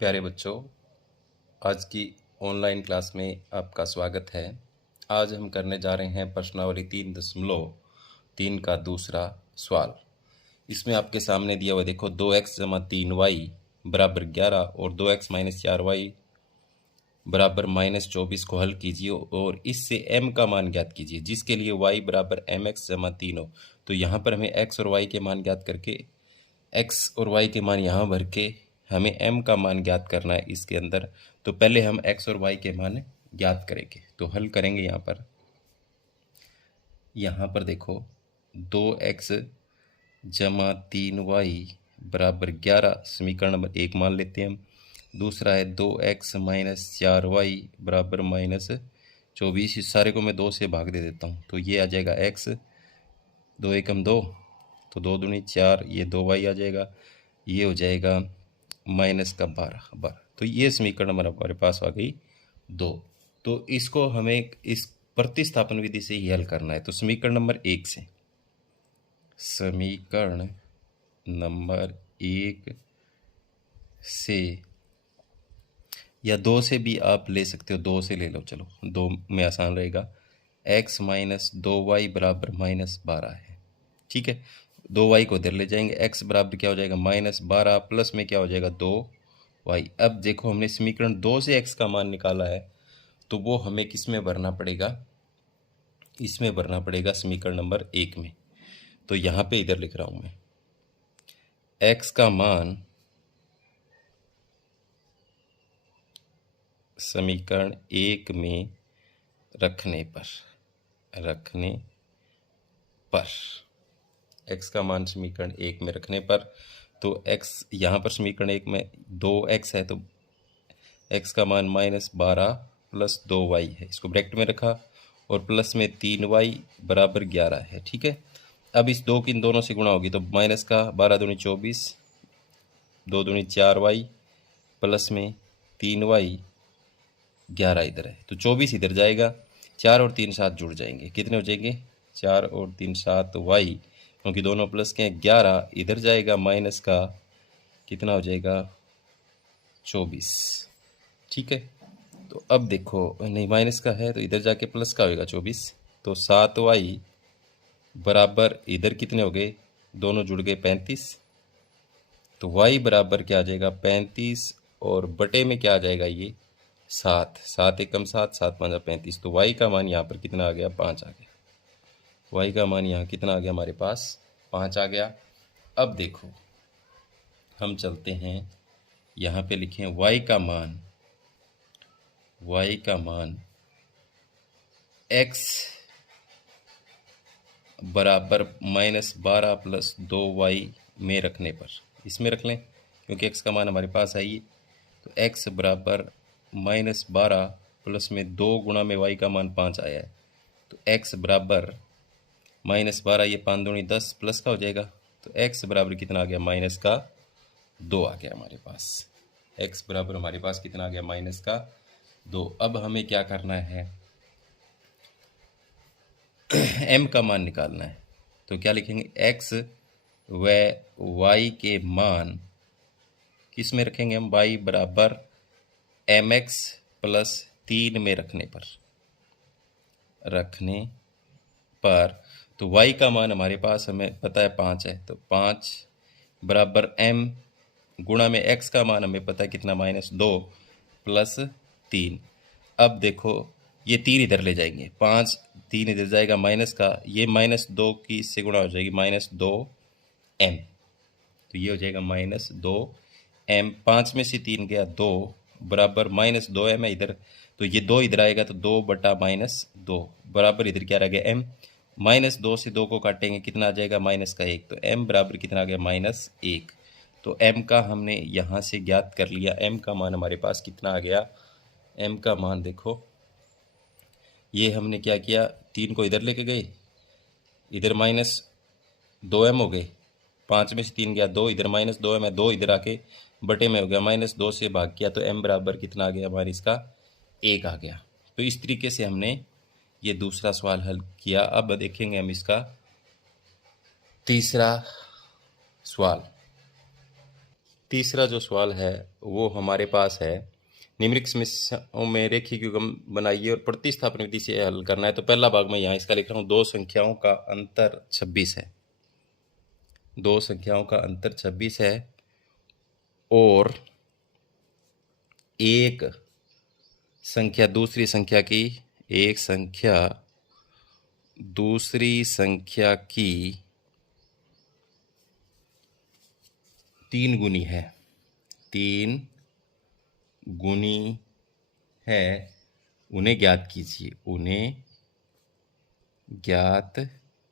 प्यारे बच्चों, आज की ऑनलाइन क्लास में आपका स्वागत है। आज हम करने जा रहे हैं प्रश्नावली 3.3 का दूसरा सवाल। इसमें आपके सामने दिया हुआ देखो 2x जमा 3y बराबर 11 और 2x माइनस 4y बराबर -24 को हल कीजिए और इससे m का मान ज्ञात कीजिए, जिसके लिए y बराबर mx जमा 3 हो। तो यहाँ पर हमें x और y के मान ज्ञात करके x और y के मान यहाँ भर के हमें m का मान ज्ञात करना है इसके अंदर। तो पहले हम x और y के मान ज्ञात करेंगे, तो हल करेंगे। यहाँ पर देखो 2x जमा 3y बराबर 11 समीकरण नंबर 1 मान लेते हैं हम। दूसरा है 2x माइनस 4y बराबर -24। इस सारे को मैं 2 से भाग दे देता हूँ, तो ये आ जाएगा x, 2 एकम 2, तो 2 दूनी 4, ये 2y आ जाएगा, ये हो जाएगा -12। तो ये समीकरण हमारे पास आ गई 2। तो इसको हमें इस प्रतिस्थापन विधि से ही हल करना है। तो समीकरण नंबर 1 से, समीकरण नंबर 1 से या 2 से भी आप ले सकते हो, 2 से ले लो, चलो 2 में आसान रहेगा। x माइनस 2y बराबर -12 है, ठीक है। 2y को इधर ले जाएंगे, x बराबर क्या हो जाएगा -12 प्लस में क्या हो जाएगा 2y। अब देखो हमने समीकरण 2 से x का मान निकाला है, तो वो हमें किस में भरना पड़ेगा, इसमें भरना पड़ेगा समीकरण नंबर 1 में। तो यहाँ पे इधर लिख रहा हूँ मैं x का मान समीकरण 1 में रखने पर x का मान समीकरण 1 में रखने पर, तो x यहाँ पर समीकरण 1 में 2x है, तो x का मान -12 प्लस 2y है, इसको ब्रैकेट में रखा, और प्लस में 3y बराबर 11 है, ठीक है। अब इस 2 की इन दोनों से गुणा होगी, तो माइनस का 12 दूनी 24, 2 दूनी 4y प्लस में 3y 11 इधर है, तो 24 इधर जाएगा, 4 और 3 साथ जुड़ जाएंगे, कितने हो जाएंगे 4 और 3 7 y, क्योंकि दोनों प्लस के हैं, 11 इधर जाएगा, माइनस का कितना हो जाएगा 24, ठीक है। तो अब देखो, नहीं माइनस का है तो इधर जाके प्लस का होगा 24, तो 7y बराबर इधर कितने हो गए, दोनों जुड़ गए 35, तो y बराबर क्या आ जाएगा 35, और बटे में क्या आ जाएगा ये 7, 7 एकम 7, 7 5 35, तो y का मान यहाँ पर कितना आ गया 5 आ गया। y का मान यहाँ कितना आ गया हमारे पास 5 आ गया। अब देखो हम चलते हैं, यहाँ पे लिखें y का मान x बराबर -12 प्लस 2y में रखने पर, इसमें रख लें क्योंकि x का मान हमारे पास है ये, तो x बराबर -12 प्लस में 2 गुणा में y का मान 5 आया है, तो x बराबर -12, ये 5 दूनी 10 प्लस का हो जाएगा, तो x बराबर कितना आ गया -2 आ गया हमारे पास। x बराबर हमारे पास कितना आ गया -2। अब हमें क्या करना है, m का मान निकालना है। तो क्या लिखेंगे, x व y के मान किस में रखेंगे हम, y बराबर mx प्लस 3 में रखने पर, तो y का मान हमारे पास हमें पता है 5 है, तो 5 बराबर m गुणा में x का मान हमें पता है कितना -2 प्लस 3। अब देखो ये 3 इधर ले जाएंगे, 5 3 इधर जाएगा, माइनस का ये -2 की इससे गुणा हो जाएगी -2m, तो ये हो जाएगा -2m। 5 में से 3 गया 2 बराबर -2m है इधर, तो ये 2 इधर आएगा, तो 2 बटा -2 बराबर इधर क्या रह गया m। -2 से 2 को काटेंगे, कितना आ जाएगा -1, तो m बराबर कितना आ गया -1। तो m का हमने यहाँ से ज्ञात कर लिया, m का मान हमारे पास कितना आ गया, m का मान देखो, ये हमने क्या किया, 3 को इधर लेके गए, इधर -2m हो गए, 5 में से 3 गया 2, इधर -2m है, 2 इधर आके बटे में हो गया, -2 से भाग किया, तो m बराबर कितना आ गया हमारे इसका 1 आ गया। तो इस तरीके से हमने ये दूसरा सवाल हल किया। अब देखेंगे हम इसका तीसरा सवाल। तीसरा जो सवाल है वो हमारे पास है, निम्नलिखित समस्याओं में रेखीय युग्म बनाइए और प्रतिस्थापन विधि से हल करना है। तो पहला भाग मैं यहाँ इसका लिख रहा हूँ, दो संख्याओं का अंतर 26 है, दो संख्याओं का अंतर 26 है और एक संख्या दूसरी संख्या की, एक संख्या दूसरी संख्या की 3 गुनी है, 3 गुनी है, उन्हें ज्ञात कीजिए, उन्हें ज्ञात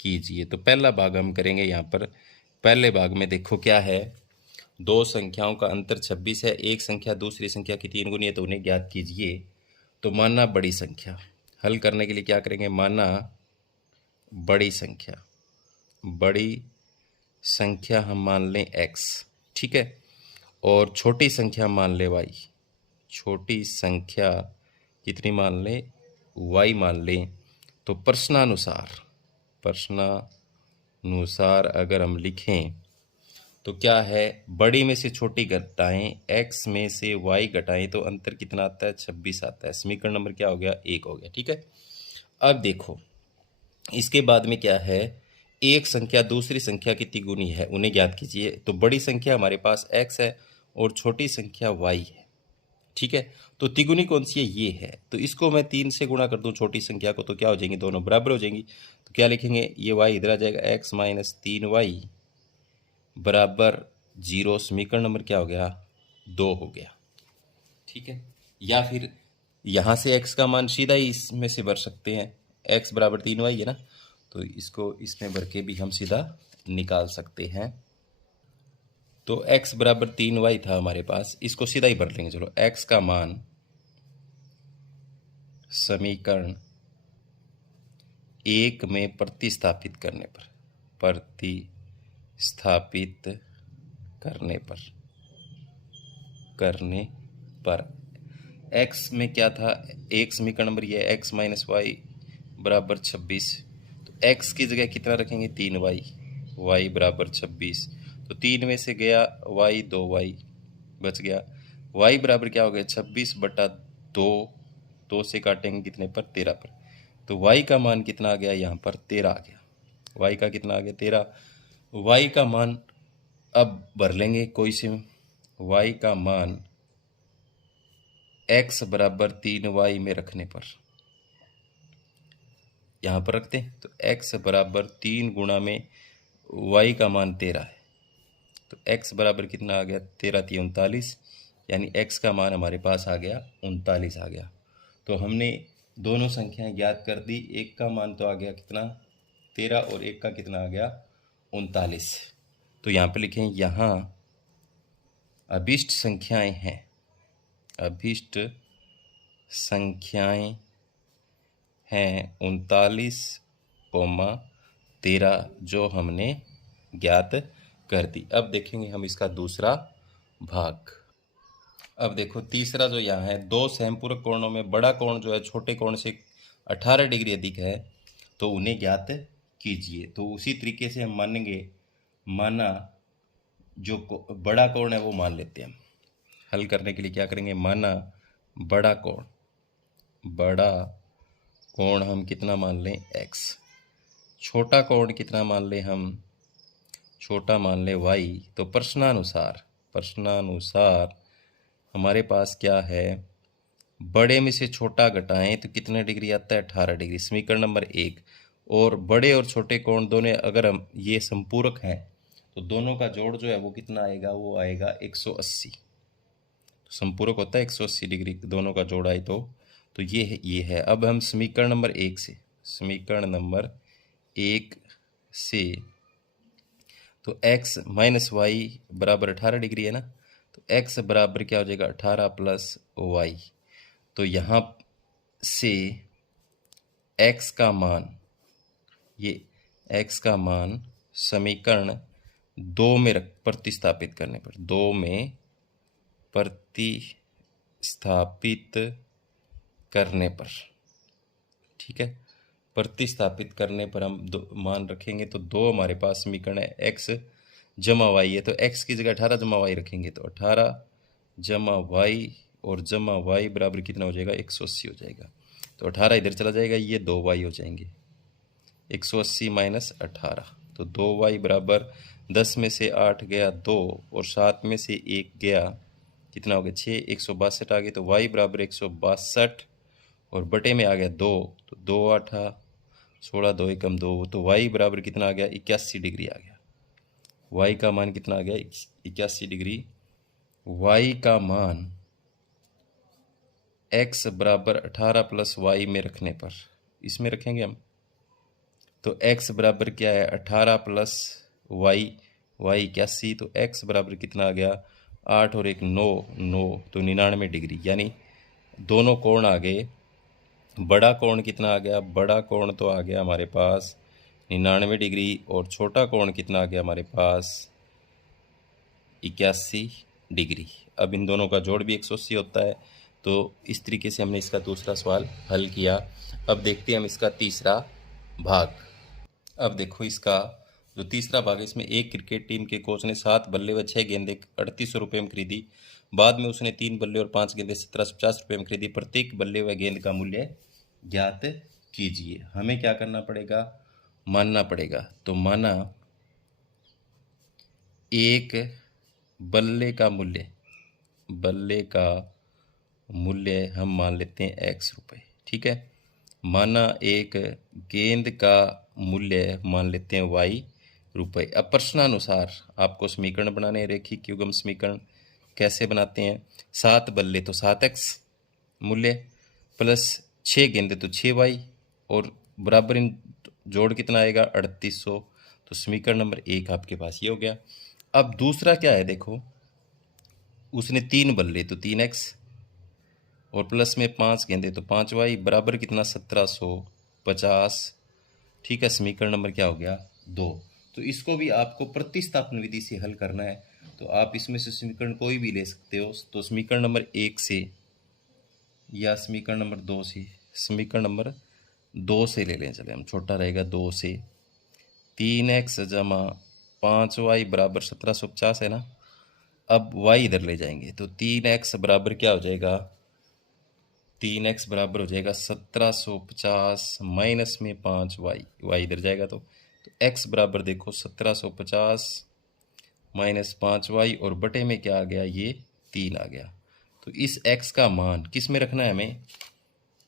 कीजिए। तो पहला भाग हम करेंगे यहाँ पर। पहले भाग में देखो क्या है, दो संख्याओं का अंतर 26 है, एक संख्या दूसरी संख्या की 3 गुनी है, तो उन्हें ज्ञात कीजिए। तो माना बड़ी संख्या, हल करने के लिए क्या करेंगे, माना बड़ी संख्या, बड़ी संख्या हम मान लें x, ठीक है, और छोटी संख्या मान ले y, छोटी संख्या कितनी मान लें, y मान लें। तो प्रश्नानुसार अगर हम लिखें तो क्या है, बड़ी में से छोटी घटाएं, x में से y घटाएं, तो अंतर कितना आता है, 26 आता है। समीकरण नंबर क्या हो गया, 1 हो गया, ठीक है। अब देखो इसके बाद में क्या है, एक संख्या दूसरी संख्या की तिगुनी है, उन्हें ज्ञात कीजिए। तो बड़ी संख्या हमारे पास x है और छोटी संख्या y है, ठीक है। तो तिगुनी कौन सी है, ये है, तो इसको मैं 3 से गुणा कर दूं छोटी संख्या को, तो क्या हो जाएंगी, दोनों बराबर हो जाएंगी। तो क्या लिखेंगे, ये y इधर आ जाएगा, x माइनस 3y बराबर 0। समीकरण नंबर क्या हो गया, 2 हो गया, ठीक है। या फिर यहाँ से x का मान सीधा ही इसमें से भर सकते हैं, x बराबर 3y है ना, तो इसको इसमें भर के भी हम सीधा निकाल सकते हैं। तो x बराबर 3y था हमारे पास, इसको सीधा ही भर लेंगे। चलो x का मान समीकरण 1 में प्रतिस्थापित करने पर x में क्या था, एक समीकरण नंबर ये x माइनस वाई बराबर 26, तो x की जगह कितना रखेंगे, 3y, y बराबर 26, तो 3 में से गया y, 2y बच गया, y बराबर क्या हो गया, 26/2, 2 से काटेंगे कितने पर, 13 पर। तो y का मान कितना आ गया, यहाँ पर 13 आ गया, y का कितना आ गया, 13। y का मान अब भर लेंगे कोई से, y का मान x बराबर 3y में रखने पर, यहाँ पर रखते हैं, तो x बराबर 3 गुणा में y का मान 13 है, तो x बराबर कितना आ गया, 13 × 39, यानी x का मान हमारे पास आ गया 39 आ गया। तो हमने दोनों संख्याएं ज्ञात कर दी, एक का मान तो आ गया कितना, 13, और एक का कितना आ गया, 39। तो यहाँ पे लिखें, यहाँ अभिष्ट संख्याएं हैं, अभिष्ट संख्याएं हैं 39,13 जो हमने ज्ञात कर दी। अब देखेंगे हम इसका दूसरा भाग। अब देखो तीसरा जो यहाँ है, दो समपूरक कोणों में बड़ा कोण जो है छोटे कोण से 18 डिग्री अधिक है, तो उन्हें ज्ञात कीजिए। तो उसी तरीके से हम मानेंगे, माना जो बड़ा कोण है वो मान लेते हैं हम। हल करने के लिए क्या करेंगे, माना बड़ा कोण हम कितना मान लें, x, छोटा कोण कितना मान लें हम, छोटा मान लें y। तो प्रश्नानुसार हमारे पास क्या है, बड़े में से छोटा घटाएं तो कितने डिग्री आता है, 18 डिग्री, समीकरण नंबर 1। और बड़े और छोटे कोण दोनों अगर हम ये संपूरक हैं, तो दोनों का जोड़ जो है वो कितना आएगा, वो आएगा 180। तो संपूरक होता है 180 डिग्री, दोनों का जोड़ आए तो ये है। अब हम समीकरण नंबर 1 से तो x माइनस वाई बराबर 18 डिग्री है ना, तो x बराबर क्या हो जाएगा, 18 + y। तो यहाँ से x का मान, ये x का मान समीकरण 2 में प्रतिस्थापित करने पर, 2 में प्रतिस्थापित करने पर, ठीक है, प्रतिस्थापित करने पर हम मान रखेंगे, तो 2 हमारे पास समीकरण है, x जमा वाई है, तो x की जगह 18 जमा वाई रखेंगे तो 18 जमा वाई और जमा वाई बराबर कितना हो जाएगा, 180 हो जाएगा। तो 18 इधर चला जाएगा, ये 2y हो जाएंगे, 180 माइनस 18, तो 2y बराबर 10 में से 8 गया 2 और 7 में से 1 गया, कितना हो गया 6, 162 आ गए। तो y बराबर 162 और बटे में आ गया 2, तो 2 8 16, 2 एकम 2, तो y बराबर कितना आ गया, 81 डिग्री आ गया। y का मान कितना आ गया, 81 डिग्री। y का मान x बराबर 18 प्लस y में रखने पर, इसमें रखेंगे हम, तो x बराबर क्या है 18 प्लस y, y 81, तो x बराबर कितना आ गया 8 और 1 9, 9 तो 99 डिग्री, यानी दोनों कोण आ गए। बड़ा कोण कितना आ गया, बड़ा कोण तो आ गया हमारे पास 99 डिग्री और छोटा कोण कितना आ गया हमारे पास 81 डिग्री। अब इन दोनों का जोड़ भी 180 होता है। तो इस तरीके से हमने इसका दूसरा सवाल हल किया। अब देखते हैं हम इसका तीसरा भाग। अब देखो इसका जो तीसरा भाग है, इसमें एक क्रिकेट टीम के कोच ने 7 बल्ले व 6 गेंदें 3800 रुपये में खरीदी। बाद में उसने 3 बल्ले और 5 गेंदें 1750 रुपये में खरीदी। प्रत्येक बल्ले व गेंद का मूल्य ज्ञात कीजिए। हमें क्या करना पड़ेगा, मानना पड़ेगा। तो माना एक बल्ले का मूल्य हम मान लेते हैं x रुपये, ठीक है। माना एक गेंद का मूल्य मान लेते हैं y रुपये। अब प्रश्नानुसार आपको समीकरण बनाने हैं, रेखीय युग्म समीकरण कैसे बनाते हैं। 7 बल्ले तो 7x मूल्य प्लस 6 गेंदे तो 6y और बराबर इन जोड़ कितना आएगा 3800। तो समीकरण नंबर 1 आपके पास ये हो गया। अब दूसरा क्या है, देखो उसने 3 बल्ले तो 3x और प्लस में 5 गेंदे तो 5y बराबर कितना 1750, ठीक है। समीकरण नंबर क्या हो गया 2। तो इसको भी आपको प्रतिस्थापन विधि से हल करना है। तो आप इसमें से समीकरण कोई भी ले सकते हो। तो समीकरण नंबर 1 से या समीकरण नंबर 2 से, समीकरण नंबर 2 से ले लें, चले हम छोटा रहेगा 2 से। 3x जमा 5y बराबर 1750 है ना। अब y इधर ले जाएंगे तो 3x बराबर क्या हो जाएगा, 3x बराबर हो जाएगा 1750 माइनस में 5y, y इधर जाएगा तो x बराबर देखो 1750 माइनस 5y और बटे में क्या आ गया, ये 3 आ गया। तो इस x का मान किस में रखना है हमें,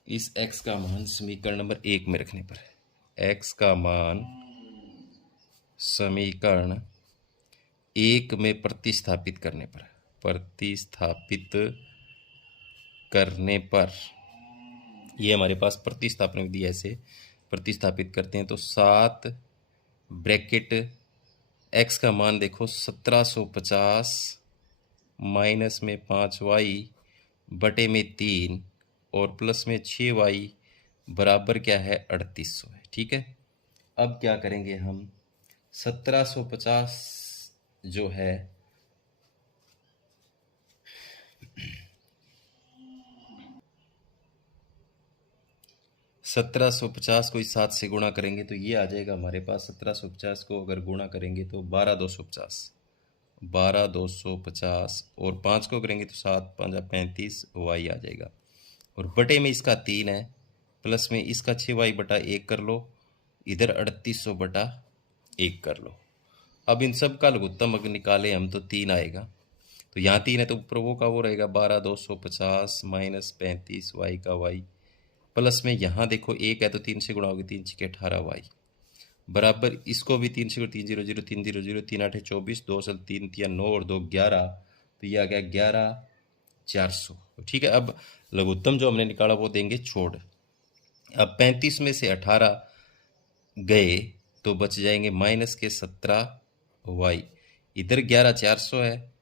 इस x का मान समीकरण नंबर 1 में रखने पर, x का मान समीकरण 1 में प्रतिस्थापित करने पर, ये हमारे पास प्रतिस्थापन विधि ऐसे प्रतिस्थापित करते हैं। तो 7 ब्रैकेट x का मान देखो 1750 माइनस में 5y बटे में 3 और प्लस में 6y बराबर क्या है 3800 है, ठीक है। अब क्या करेंगे हम, 1750 जो है 1750 को इस 7 से गुणा करेंगे तो ये आ जाएगा हमारे पास 1750 को अगर गुणा करेंगे तो 12250 और 5 को करेंगे तो 7 5 35 y आ जाएगा और बटे में इसका 3 है प्लस में इसका 6y बटा 1 कर लो, इधर 3800 बटा 1 कर लो। अब इन सब का लघुत्तम अगर निकाले हम तो 3 आएगा। तो यहाँ 3 है तो ऊपर वो का वो रहेगा 12250 माइनस 35y का y प्लस में यहाँ देखो 1 है तो 3 से गुणा होगी, 3 6 18y बराबर इसको भी 3 से 3 0 0 3 0 0 3 8 24 2 3 3 9 और 2 11, तो ये आ गया 11400, ठीक है। अब लघुत्तम जो हमने निकाला वो देंगे छोड़। अब 35 में से 18 गए तो बच जाएंगे माइनस के 17y, इधर 11400 है,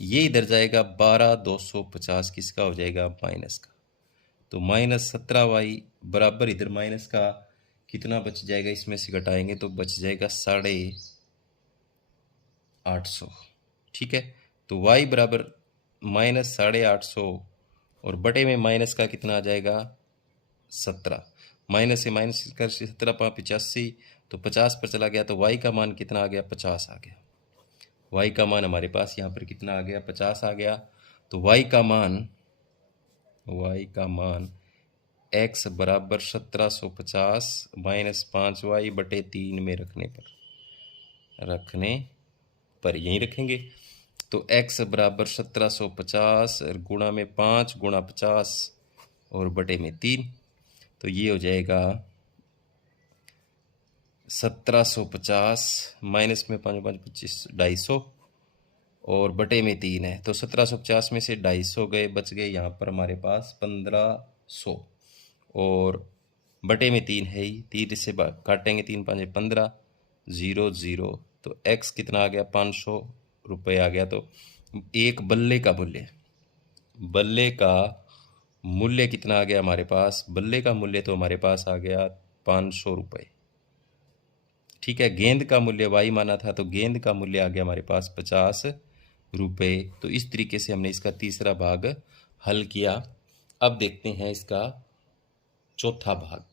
ये इधर जाएगा 12250, किसका हो जाएगा माइनस का। तो माइनस 17y बराबर इधर माइनस का कितना बच जाएगा, इसमें से घटाएंगे तो बच जाएगा 850, ठीक है। तो y बराबर माइनस 850 और बटे में माइनस का कितना आ जाएगा 17, माइनस से माइनस कर 17 5 85, तो 50 पर चला गया तो y का मान कितना आ गया 50 आ गया। y का मान हमारे पास यहाँ पर कितना आ गया, 50 आ गया। तो y का मान x बराबर 1750 माइनस 5y बटे 3 में रखने पर यहीं रखेंगे। तो x बराबर 1750 गुणा में 5 गुणा 50 और बटे में 3, तो ये हो जाएगा 1750 माइनस में 5 5 25 250 और बटे में 3 है। तो 1750 में से 250 गए, बच गए यहाँ पर हमारे पास 1500 और बटे में 3 है ही, 3 से काटेंगे, 3 5 15 0 0, तो x कितना आ गया, 500 रुपये आ गया। तो एक बल्ले का मूल्य कितना आ गया हमारे पास, बल्ले का मूल्य तो हमारे पास आ गया 500 रुपये। ठीक है, गेंद का मूल्य y माना था, तो गेंद का मूल्य आ गया हमारे पास 50 रुपये। तो इस तरीके से हमने इसका तीसरा भाग हल किया। अब देखते हैं इसका चौथा भाग।